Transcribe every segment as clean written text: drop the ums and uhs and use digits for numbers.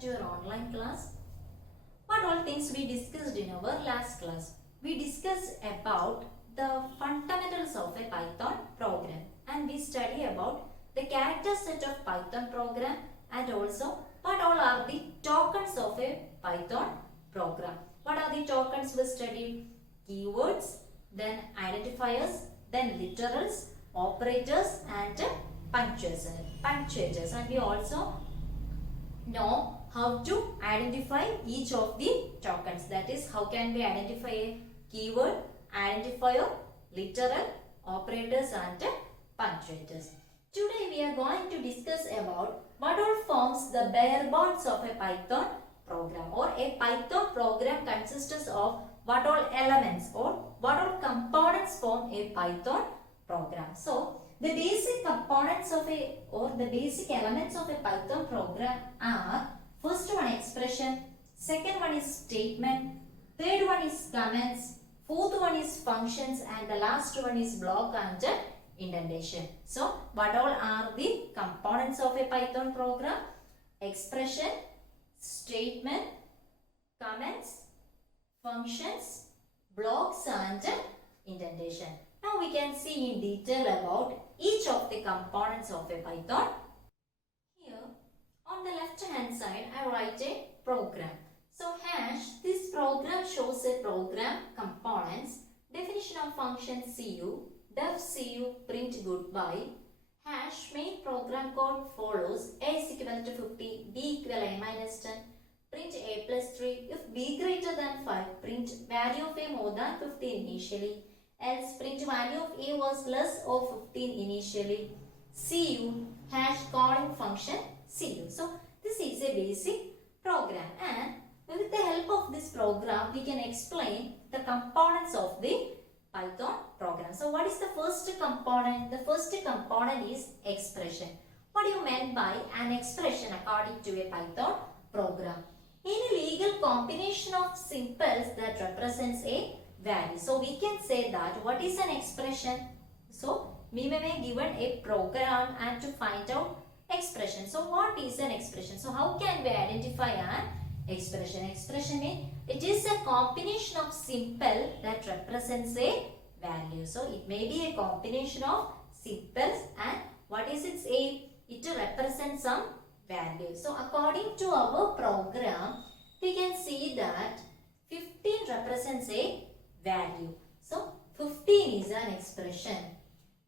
back to your online class. What all things we discussed in our last class? We discussed about the fundamentals of a Python program and we study about the character set of Python program and also what all are the tokens of a Python program. What are the tokens we studied? Keywords, then identifiers, then literals, operators and punctuators, and we also know how to identify each of the tokens. That is, how can we identify a keyword, identifier, literal, operators and punctuators. Today we are going to discuss about what all forms the bare bones of a Python program, or a Python program consists of what all elements or what all components form a Python program. So the basic components of the basic elements of a Python program are: first one expression, second one is statement, third one is comments, fourth one is functions, and the last one is block and indentation. So what all are the components of a Python program? Expression, statement, comments, functions, blocks and indentation. Now we can see in detail about each of the components of a Python. Here on the left hand side I write a program. So hash, this program shows a program components, definition of function cu, def cu, print goodbye. Hash main program code follows: a is equal to 50, b equal a minus 10, print a plus 3, if b greater than 5, print value of a more than 15 initially, else print value of a was less of 15 initially. Cu, hash calling function cu. So this is a basic program, and with the help of this program we can explain the components of the Python program. So what is the first component? The first component is expression. What do you mean by an expression according to a Python program? Any legal combination of symbols that represents a value. So we can say that what is an expression? So we may be given a program and to find out expression. So what is an expression? So how can we identify an expression? Expression means it is a combination of symbol that represents a value. So it may be a combination of symbols, and what is its aim? It represents some value. So according to our program we can see that 15 represents a value. So 15 is an expression.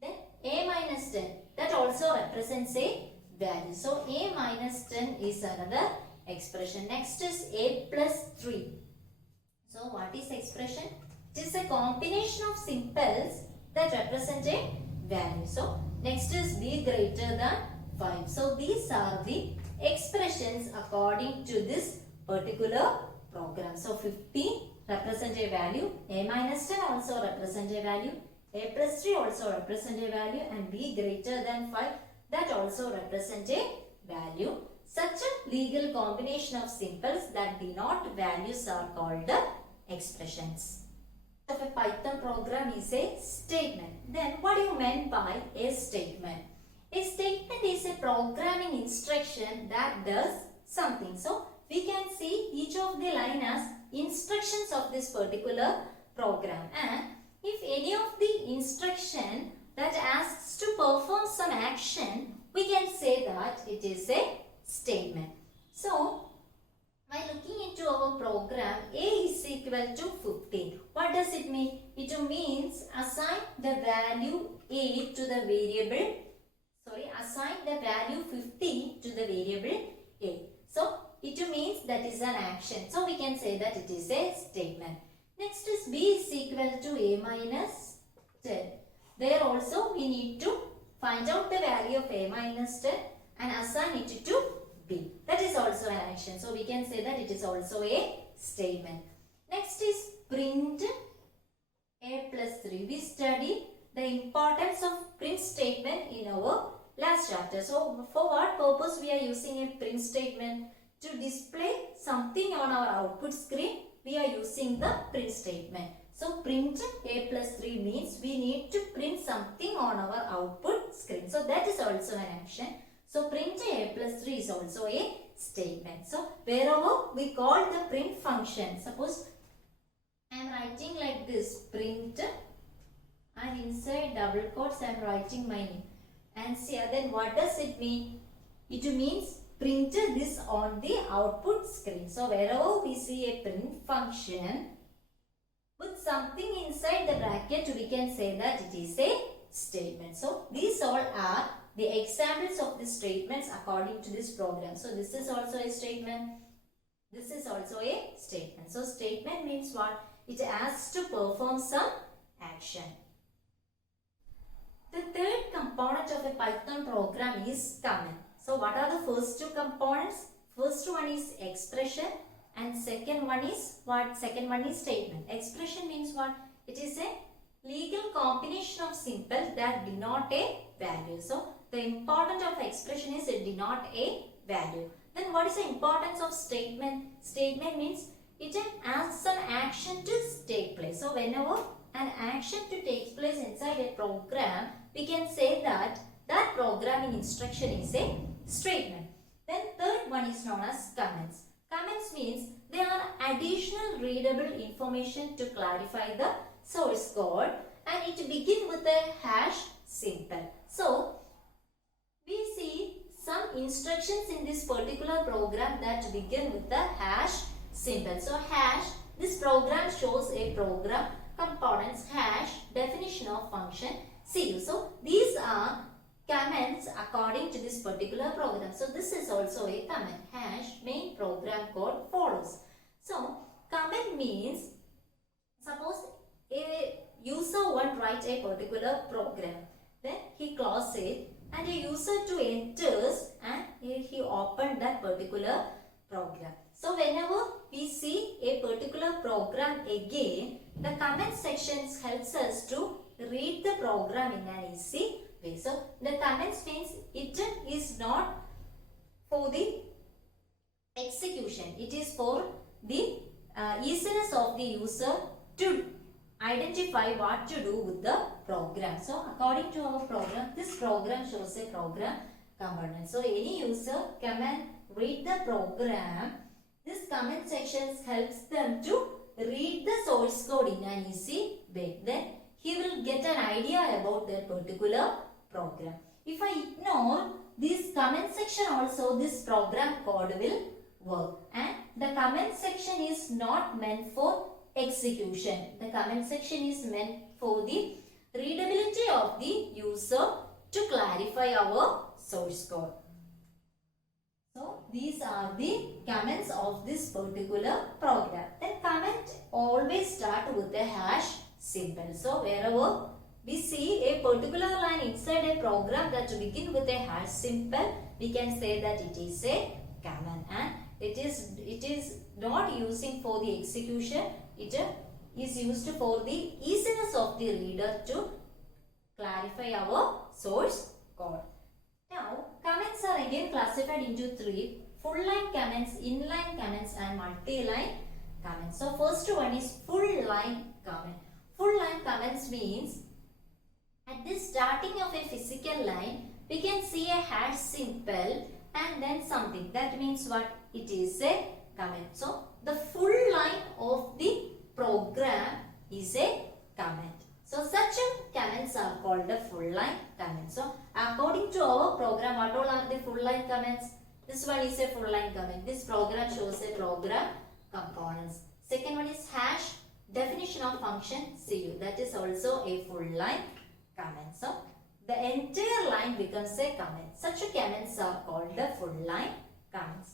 Then a minus 10, that also represents a value. So a minus 10 is another expression. Next is a plus 3. So what is expression? It is a combination of symbols that represent a value. So next is b greater than 5. So these are the expressions according to this particular program. So 15 represent a value, a minus 10 also represent a value, a plus 3 also represent a value, and b greater than 5, that also represent a value. Such a legal combination of symbols that denote values are called expressions. Of a Python program is a statement. Then what do you mean by a statement? A statement is a programming instruction that does something. So we can see each of the line as instructions of this particular program, and if any of the instruction that asks to perform some action, we can say that it is a statement. So by looking into our program, a is equal to 15. What does it mean? It means assign the value a to the variable, assign the value 50 to the variable a. So it means that is an action. So we can say that it is a statement. Next is b is equal to a minus 10. There also we need to find out the value of a minus 10 and assign it to b. That is also an action. So we can say that it is also a statement. Next is print a plus 3. We studied the importance of print statement in our last chapter. So for what purpose we are using a print statement? To display something on our output screen, we are using the print statement. So print a plus 3 means we need to print something on our output screen. So that is also an action. So print a plus 3 is also a statement. So wherever we call the print function, suppose I am writing like this, print, and inside double quotes I am writing my name. And see, then what does it mean? It means print this on the output screen. So wherever we see a print function, put something inside the bracket, we can say that it is a statement. So these all are the examples of the statements according to this program. So this is also a statement. This is also a statement. So statement means what? It asks to perform some action. The third component of a Python program is comment. So what are the first two components? First one is expression and second one is what? Second one is statement. Expression means what? It is a legal combination of symbols that denote a value. So the importance of expression is it denote a value. Then what is the importance of statement? Statement means it asks an action to take place. So whenever an action to take place inside a program, we can say that that programming instruction is a statement. Then third one is known as comments. Comments means they are additional readable information to clarify the source code, and it begins with a hash symbol. So we see some instructions in this particular program that begin with the hash symbol. So hash, this program shows a program components, hash, definition of function, CU. So these are comments according to this particular program. So this is also a comment. Hash main program code follows. So comment means suppose a user won't write a particular program. Then he closes it and a user to enters and he opened that particular program. So whenever we see a particular program again, the comment sections helps us to read the program in an easy way. So the comments means it is not for the execution. It is for the easiness of the user to identify what to do with the program. So according to our program, this program shows a program component. So any user can read the program. This comment sections helps them to read the source code in an easy way. Then he will get an idea about that particular program. If I ignore this comment section also, this program code will work. And the comment section is not meant for execution. The comment section is meant for the readability of the user to clarify our source code. So these are the comments of this particular program. Then comment always start with a hash symbol. So wherever we see a particular line inside a program that begin with a hash symbol, we can say that it is a comment, and it is not using for the execution. It is used for the easiness of the reader to clarify our source code. Now, comments are again classified into three: full line comments, inline comments, and multi-line comments. So, first one is full line comment. Full line comments means at the starting of a physical line, we can see a hash symbol and then something. That means what? It is a comment. So, the full line of the program is a comment. So, such comments are called the full line comments. So, according to our program, what all are the full line comments? This one is a full line comment. This program shows a program components. Second one is hash, definition of function, CU. That is also a full line comment. So, the entire line becomes a comment. Such comments are called the full line comments.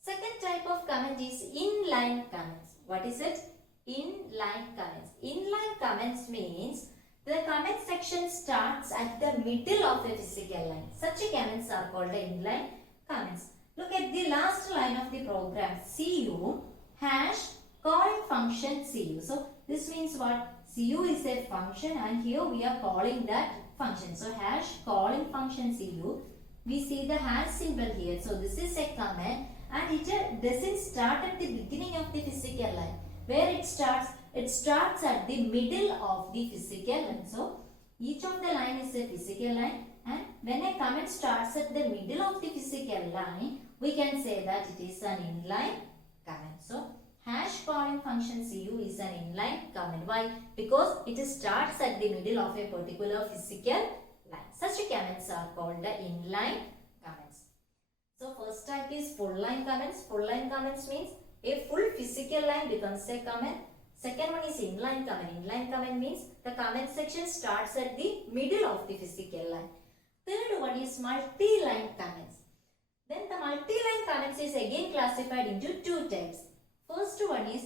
Second type of comment is inline comments. What is it? Inline comments. Inline comments means the comment section starts at the middle of a physical line. Such comments are called the inline comments. Look at the last line of the program. CU hash calling function CU. So this means what? CU is a function and here we are calling that function. So hash calling function CU. We see the hash symbol here. So this is a comment and it doesn't start at the beginning of the physical line. Where it starts at the middle of the physical line. So each of the line is a physical line, and when a comment starts at the middle of the physical line, we can say that it is an inline comment. So hash calling function cu is an inline comment. Why? Because it starts at the middle of a particular physical line. Such comments are called the inline comments. So first type is full line comments. Full line comments means a full physical line becomes a comment. Second one is inline comment. Inline comment means the comment section starts at the middle of the physical line. Third one is multi-line comments. Then the multi-line comments is again classified into two types. First one is,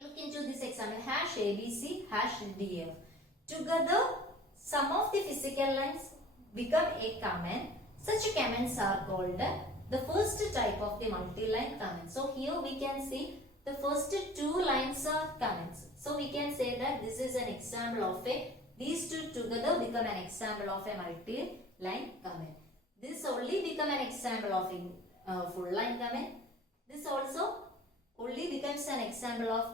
look into this example, hash ABC, hash DF. Together, some of the physical lines become a comment. Such comments are called the first type of the multi-line comment. So here we can see the first two lines are comments. So we can say that this is an example of these two together become an example of a multi-line comment. This only become an example of full line comment. This also only becomes an example of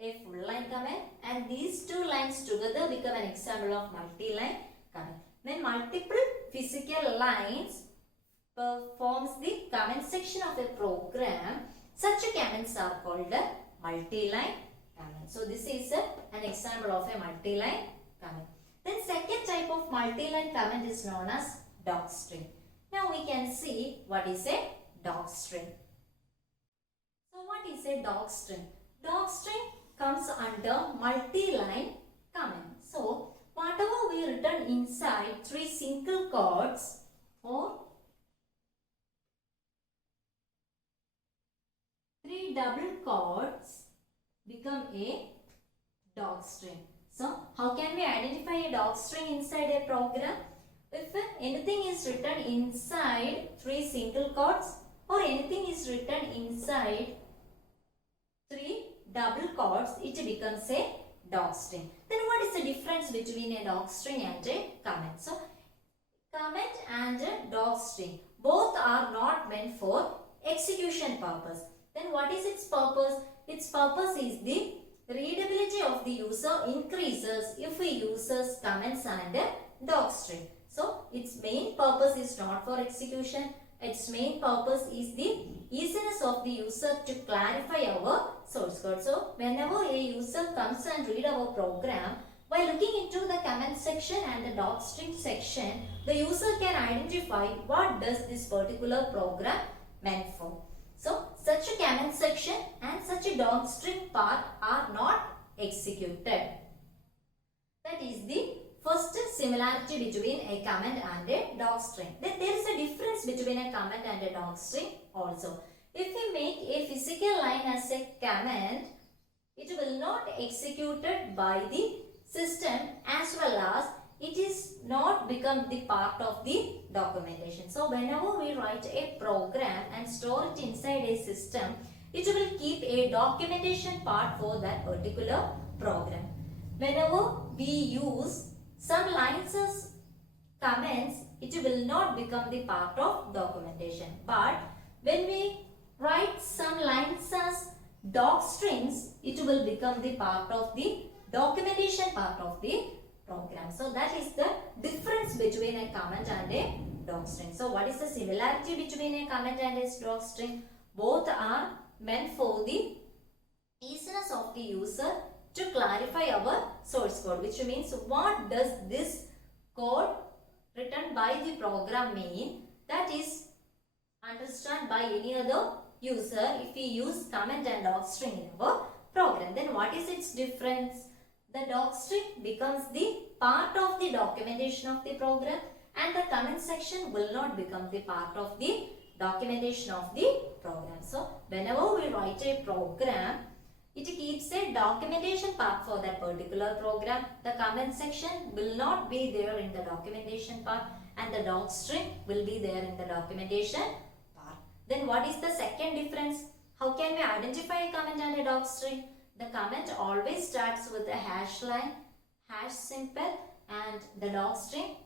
a full line comment, and these two lines together become an example of multi-line comment. When multiple physical lines forms the comment section of a program, such comments are called multi-line comment. So this is an example of a multi-line comment. Then second type of multi-line comment is known as docstring. Now we can see what is a docstring. So what is a docstring? Docstring comes under multi-line comment. So whatever we written inside three single quotes or three double quotes become a docstring. So how can we identify a docstring inside a program? If anything is written inside three single quotes or anything is written inside three double quotes, it becomes a docstring. Then what is the difference between a docstring and a comment? So comment and a docstring, both are not meant for execution purpose. Then what is its purpose? Its purpose is the readability of the user increases if we uses comments and a docstring. So its main purpose is not for execution. Its main purpose is the easiness of the user to clarify our source code. So whenever a user comes and read our program, by looking into the comment section and the docstring section, the user can identify what does this particular program meant for. So such a comment section and such a docstring part are not executed. That is the first similarity between a comment and a docstring. Then there is a difference between a comment and a docstring also. If we make a physical line as a comment, it will not executed by the system as well as it is not become the part of the documentation. So whenever we write a program and store it inside a system, it will keep a documentation part for that particular program. Whenever we use some lines as comments, it will not become the part of documentation. But when we write some lines as docstrings, it will become the part of the documentation part of the program. So that is the difference between a comment and a docstring. So what is the similarity between a comment and a docstring? Both are meant for the easiness of the user to clarify our source code, which means what does this code written by the program mean, that is understood by any other user if we use comment and docstring in our program. Then what is its difference? The docstring becomes the part of the documentation of the program and the comment section will not become the part of the documentation of the program. So whenever we write a program, it keeps a documentation part for that particular program. The comment section will not be there in the documentation part and the docstring will be there in the documentation part. Then what is the second difference? How can we identify a comment and a docstring? The comment always starts with a hash line, hash symbol, and the docstring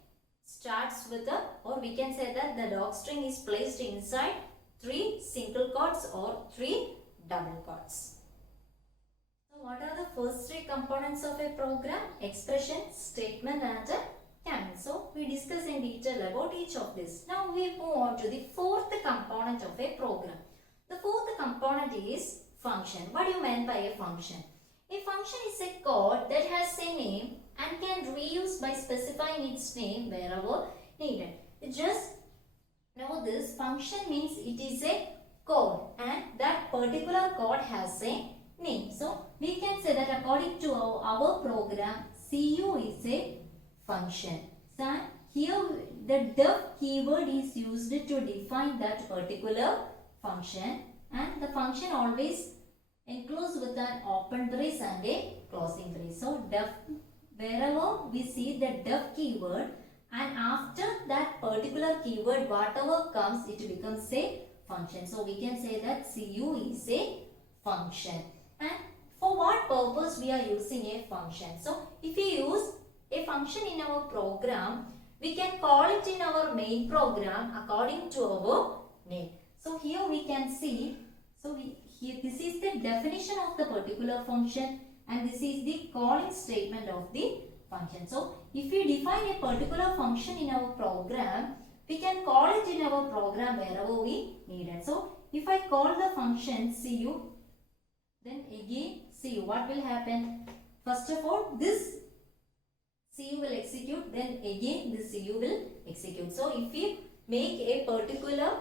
starts with a, or we can say that the docstring is placed inside three single quotes or three double quotes. So what are the first three components of a program? Expression, statement and a comment So we discuss in detail about each of this. Now we move on to the fourth component of a program. The fourth component is function. What do you mean by a function? A function is a code that has a name and can reuse by specifying its name wherever needed. Just know this, function means it is a code and that particular code has a name. So we can say that according to our program, CU is a function. So here the def keyword is used to define that particular function, and the function always enclosed with an open brace and a closing brace. So def, wherever we see the def keyword, and after that particular keyword whatever comes, it becomes a function. So we can say that CU is a function. And for what purpose we are using a function? So if we use a function in our program, we can call it in our main program according to our name. So here we can see, so here this is the definition of the particular function and this is the calling statement of the function. So if we define a particular function in our program, we can call it in our program wherever we need it. So if I call the function CU, then again CU, what will happen? First of all, this CU will execute, then again this CU will execute. So if we make a particular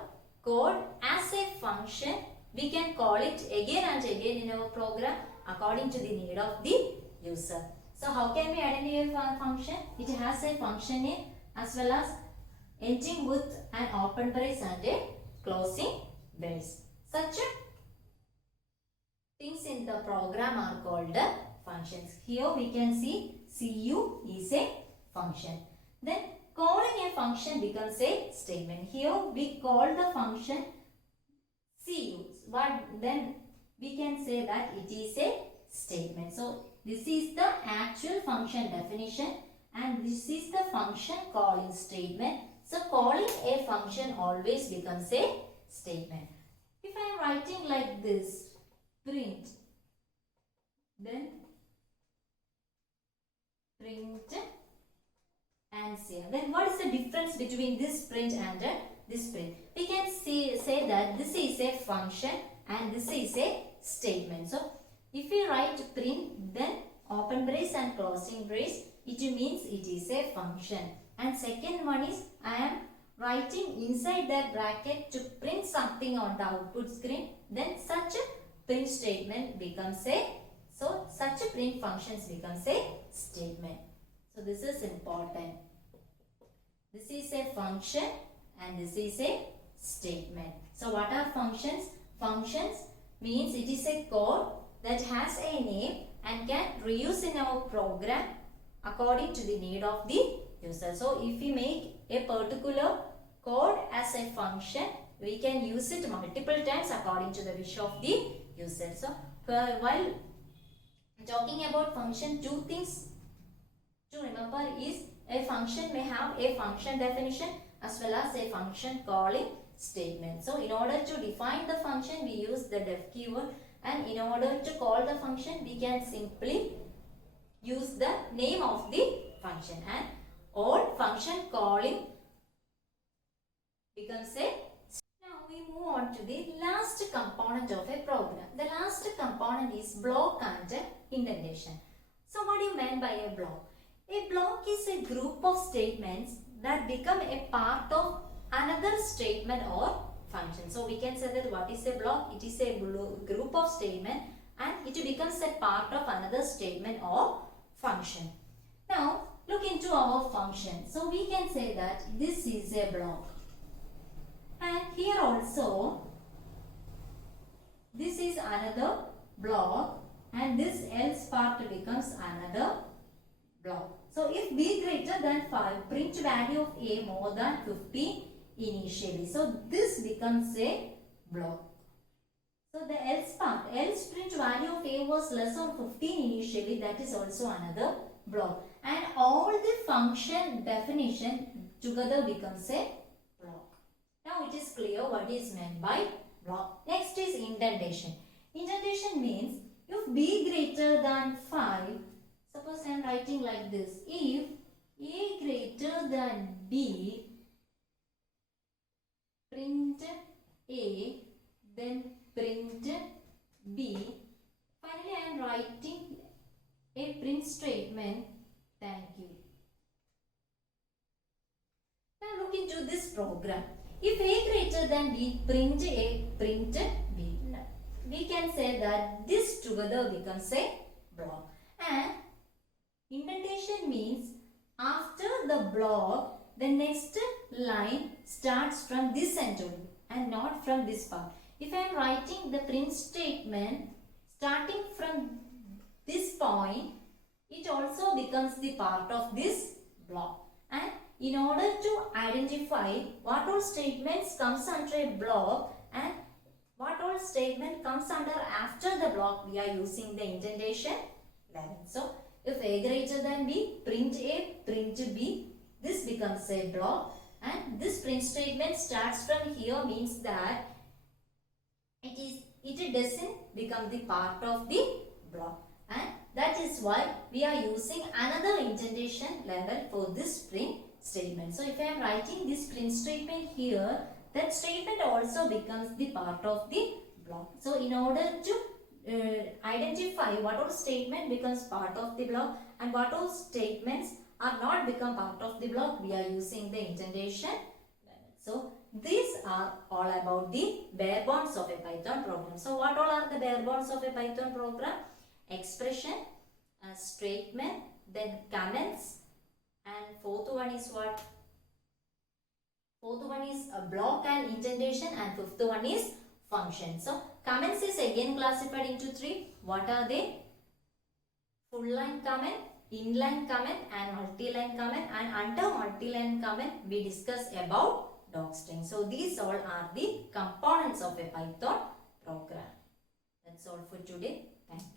code as a function, we can call it again and again in our program according to the need of the user. So how can we identify a function? It has a function name as well as ending with an open brace and a closing brace. Such things in the program are called functions. Here we can see CU is a function. Then calling a function becomes a statement. Here we call the function CU. Then we can say that it is a statement. So this is the actual function definition and this is the function calling statement. So calling a function always becomes a statement. If I am writing like this, print, then print answer. Then what is the difference between this print and this print? We can say that this is a function and this is a statement. So if we write print, then open brace and closing brace, it means it is a function. And second one is I am writing inside that bracket to print something on the output screen, then such a print statement becomes a, so such a print functions becomes a statement. So this is important. This is a function and this is a statement. So what are functions? Functions means it is a code that has a name and can reuse in our program according to the need of the user. So if we make a particular code as a function, we can use it multiple times according to the wish of the user. So while talking about function, two things to remember is a function may have a function definition as well as a function calling statement. So in order to define the function, we use the def keyword, and in order to call the function, we can simply use the name of the function, and all function calling becomes a. Now we move on to the last component of a program. The last component is block and indentation. So what do you mean by a block? A block is a group of statements that become a part of another statement or function. So we can say that what is a block? It is a group of statements and it becomes a part of another statement or function. Now look into our function. So we can say that this is a block, and here also this is another block, and this else part becomes another block. So if b greater than 5, print value of a more than 50 initially. So this becomes a block. So the else part, else print value of a was less than 15 initially, that is also another block. And all the function definition together becomes a block. Now it is clear what is meant by block. Next is indentation. Indentation means if b greater than 5, suppose I am writing like this, if a greater than B, print A, then print B. Finally, I am writing a print statement. Thank you. Now look into this program. If A greater than B, print A, print B. We can say that this together becomes a block. And indentation means after the block, the next line starts from this end only and not from this part. If I am writing the print statement starting from this point, it also becomes the part of this block. And in order to identify what all statements comes under a block and what all statement comes under after the block, we are using the indentation 11. So, if A greater than B, print A, print B. This becomes a block, and this print statement starts from here means that it doesn't become the part of the block, and that is why we are using another indentation level for this print statement. So if I am writing this print statement here, that statement also becomes the part of the block. So in order to identify what all statement becomes part of the block and what all statements are not become part of the block, we are using the indentation level. So these are all about the bare bones of a Python program. So what all are the bare bones of a Python program? Expression, statement, then comments, and fourth one is what? Fourth one is a block and indentation, and fifth one is function. So comments is again classified into three. What are they? Full line comment, inline comment, and multi-line comment. And under multi-line comment, we discuss about docstring. So these all are the components of a Python program. That's all for today. Thank you.